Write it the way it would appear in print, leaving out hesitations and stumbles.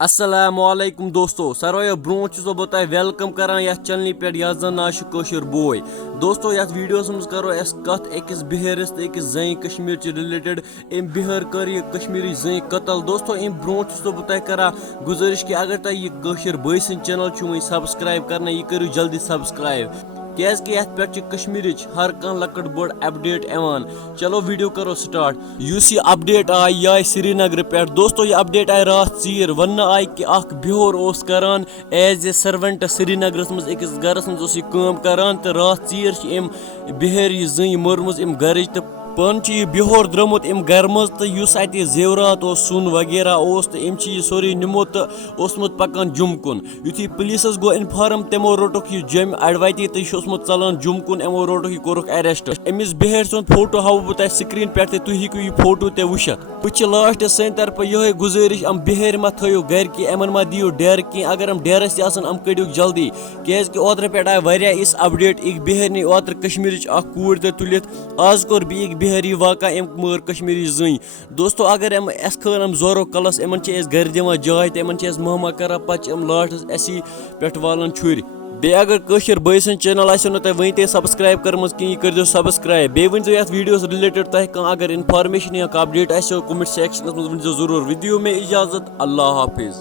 अस्सलामुअलैकुम दोस्तों सरवायो ब्रो बह तुम वेलकम करान ये चैनल पे जन ना कशर बोय दोस्तों ये वीडियोस मज करो कत अकिस बिहारिस तो अकिस जन कश्मीर रिलेटेड अम बिहार कर यह कश्मीरी जन कतल दोस्तों अम ब्रो बह तुम करा गुजारिश कि अगर तुम यह कशर बॉय सन चैनल वो सब्सक्राइब करना यह करो जल्दी सब्सक्राइब क्या पे कश्मीर हर कह लकट बोड़ अपडेट एवान चलो वीडियो करो स्टार्ट युस यह अपडेट आय यह आय श्रीनगर पे दोस्तों यह अपडेट आय रात चीर वन आय कि बिहोर करान एज ए सर्वेंट श्रीनगर मज अकिस गरस मज करान तो रात चीर अम बिहार यह जन मरमज अम गरज तो पन यह बिहोर द्रोमुत अम गर मज तो जेवरात सुन वगैरह तो अम सोरे निमो तो ओसमुत पकान जुम कुन युथी पुलिसस गो इन्फॉर्म तमो रोटुक यह जम अडवती तो यह चलान जुम कुन एमो रोटुक यह कोरुक अरेस्ट अमिस बिहार सुन फोटो हाव बह स्क्रीन पे तुम हेकू यह फोटो ते वुचित बह लास्ट सन तरफ यह गुजारिश अम बिहार मा थो गर कि एमन मा दियो डेर कि अगर अम डेरस अम कड़ियो जल्दी क्या ओतर पे आय वारिया इस अपडेट एक बिहार नी ओतर कश्मीर कूर ते तुलित आज कोर बी बिहारी वाक़ा अम मर कश्मीरी जन दोस्तों अगर अस खन अम जोरो कलस इन घर दिवान जाय तो इन महमा कर पे लास्टस असी पे वालान छुर बे अगर कशर बॉय सन चैनल आसो तुम वन ते सब्सक्राइब कर्म कहीं कर दो सब्सक्राइब बे वन ये वीडियोस रिलेटेड तुम अगर इन्फॉर्मेशन या अपडेट आसो कमेंट सेक्शन मज वन जरूर वीडियो में इजाजत अल्लाह हाफिज।